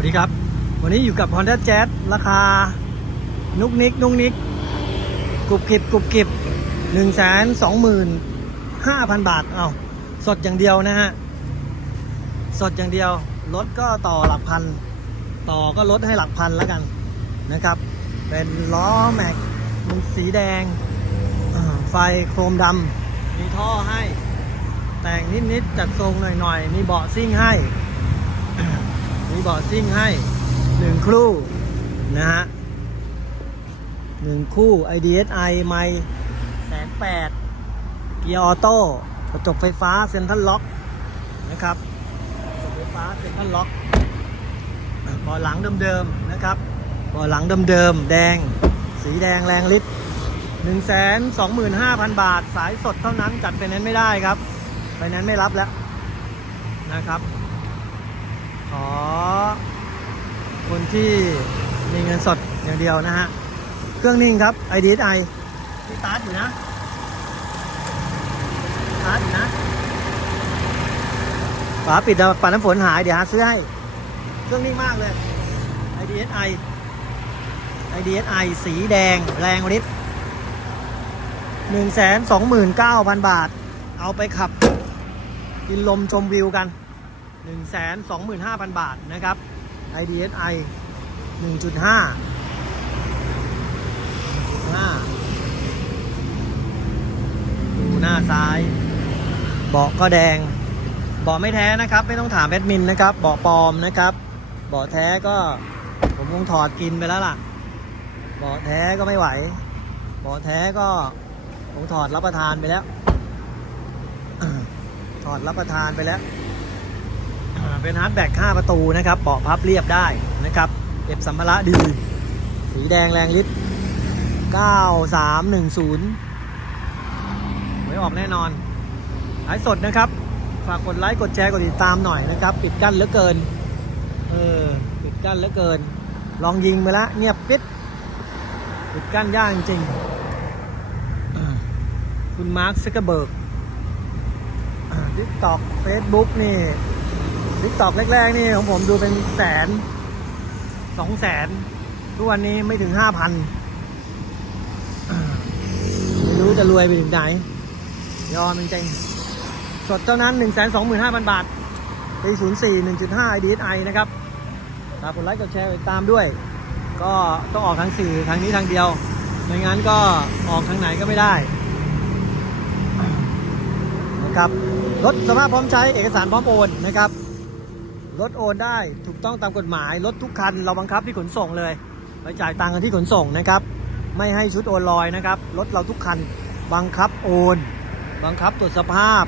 วัสดีครับ วันนี้อยู่กับ Honda Jazz ราคา นุกนิก นุกนิกกรุบกริบกรุบกริบหนึ่งแสนสองหมื่นห้าพันบาท เอาสดอย่างเดียวนะฮะ สดอย่างเดียว รถก็ต่อหลักพัน ต่อก็ลดให้หลักพันแล้วกันนะครับ เป็นล้อแม็กมันสีแดง ไฟโครมดำมีท่อให้ แต่งนิดๆจัดทรงหน่อยๆ มีเบาะซิ่งให้ มีเบาะซิ่งให้หนึ่งคู่นะฮะหนึ่งคู่ IDSI ไม่แสนแปดเกียร์ออโต้กระจกไฟฟ้าเซ็นทรัลล็อกนะครับกระจกไฟฟ้าเซ็นทรัลล็อกเบาะหลังเดิมๆนะครับเบาะหลังเดิมๆแดง สีแดงแรงฤทธิ์1 2 5 0 0 0บาท สายสดเท่านั้นจัดไฟแนนซ์ไม่ได้ครับไฟแนนซ์ไม่รับแล้วนะครับ ขอคนที่มีเงินสดอย่างเดียวนะฮะ เครื่องนิ่งครับ IDSI ที่ตาร์ทอยู่นะตาร์ทอยู่นะฝาปิดนะปัดน้ำฝนหายเดี๋ยวหาซื้อให้ เครื่องนิ่งมากเลย IDSI IDSI สีแดงแรงฤทธิ์หนึ่งแสนสองหมื่นเก้าพันบาท เอาไปขับกินลมชมวิวกัน 125,000 บาทนะครับ IDSI 1.5 5ดูหน้าซ้าย เบาะก็แดง เบาะไม่แท้นะครับ ไม่ต้องถามแอดมินนะครับ เบาะปลอมนะครับ เบาะแท้ก็ผมคงถอดกินไปแล้วล่ะ เบาะแท้ก็ไม่ไหว เบาะแท้ก็ผมถอดรับประทานไปแล้ว ถอดรับประทานไปแล้ว เป็นฮาร์ดแบ็ก5ประตูนะครับเบาะพับเรียบได้นะครับเก็บสัมภาระดี สีแดงแรงฤทธิ์9310ไว้ออกแน่นอนขายสดนะครับ ฝากกดไลค์กดแชร์กดติดตามหน่อยนะครับ ปิดกั้นเหลือเกิน เออ ปิดกั้นเหลือเกิน ลองยิงไปแล้วเงียบปิด ปิดกั้นยากจริง คุณมาร์คซักเกอร์เบิร์กทิกตอกเฟซบุ๊กนี่ ทิกตอกแรก ๆ นี่ของผมดูเป็นแสนสองแสนทุกวันนี้ไม่ถึงห้าพันไม่รู้จะรวยไปถึงไหน ยอมจริงๆสดเท่านั้น1 2 5 0 0 0บาทปี04 1.5 IDSI นะครับฝากกดไลค์กดแชร์ติดตามด้วย ก็ต้องออกทางสื่อทางนี้ทางเดียวไม่งั้นก็ออกทางไหนก็ไม่ได้นะครับรถสภาพพร้อมใช้เอกสารพร้อมโอนนะครับ รถโอนได้ถูกต้องตามกฎหมาย รถทุกคันเราบังคับที่ขนส่งเลย ไปจ่ายตังค์กันที่ขนส่งนะครับ ไม่ให้ชุดโอนลอยนะครับ รถเราทุกคันบังคับโอน บังคับตรวจสภาพ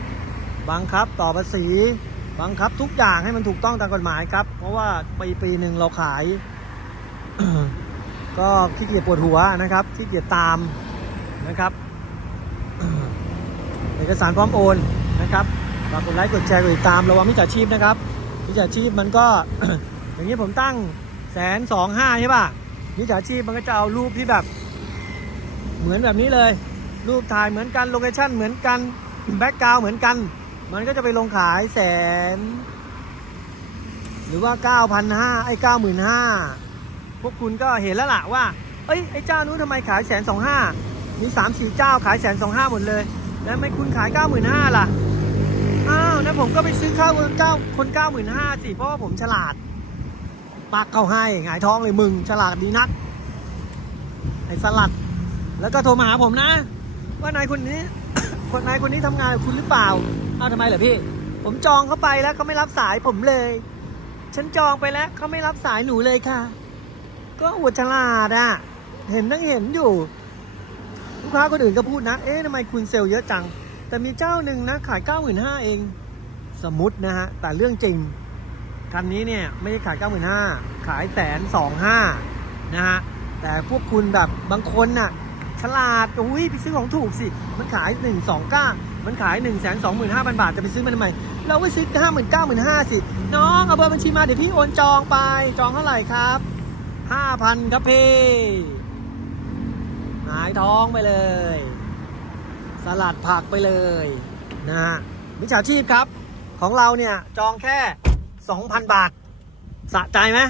บังคับต่อภาษี บังคับทุกอย่างให้มันถูกต้องตามกฎหมายครับ เพราะว่าปีปีหนึ่งเราขาย ก็ขี้เกียจปวดหัวนะครับขี้เกียจตามนะครับเอกสารพร้อมโอนนะครับฝากกดไลค์กดแชร์กดติดตามระวังมิจฉาชีพนะครับ มิจฉาชีพมันก็ อย่างนี้ผมตั้งแสนสองห้าใช่ป่ะมิจฉาชีพมันก็จะเอารูปที่แบบ เหมือนแบบนี้เลย รูปถ่ายเหมือนกันโลเคชั่นเหมือนกันแบ็กกราวเหมือนกัน มันก็จะไปลงขายแสน หรือว่าเก้าพันห้าไอ้เก้าหมื่นห้าพวกคุณก็เห็นแล้วล่ะว่า เอ้ยไอ้เจ้านู้นทำไมขายแสนสองห้ามีสามสี่เจ้าขายแสนสองห้าหมดเลย แล้วไม่คุณขาย95,000ล่ะ อ้วนผมก็ไปซื้อข้าวคนเก้าคน95,000สิเพราะว่าผมฉลาดปักเข้าให้หงายท้องเลยมึง ฉลาดดีนัก ไอ้สลัด แล้วก็โทรมาหาผมนะ ว่านายคนนี้ คนนายคนนี้ทำงานคุณหรือเปล่าอ้าวทำไมเหรอพี่ ผมจองเข้าไปแล้วเขาไม่รับสายผมเลย ฉันจองไปแล้วเขาไม่รับสายหนูเลยค่ะ ก็อวดฉลาดอะเห็นนั่งเห็นอยู่ ลูกค้าคนอื่นก็พูดนะ เอ๊ะทำไมคุณเซลล์เยอะจัง แต่มีเจ้าหนึ่งนะขาย95,000เอง สมมตินะฮะ แต่เรื่องจริง คันนี้เนี่ย ไม่ได้ขาย 95,000ขายแสนสองห้านะฮะ แต่พวกคุณแบบบางคนน่ะ ฉลาด อุ้ยไปซื้อของถูกสิ มันขาย 129มันขาย 1 2 5 0 0 0 บาท จะไปซื้อมันทำไม เราไปซื้อ 59,000สิ น้อง เอาเบอร์บัญชีมาเดี๋ยวพี่โอนจองไป จองเท่าไหร่ครับ 5,000 ครับพี่ หายท้องไปเลย สลัดผักไปเลยนะฮะมิจฉาชีพครับ ของเราเนี่ยจองแค่ 2,000 บาท สะใจไหม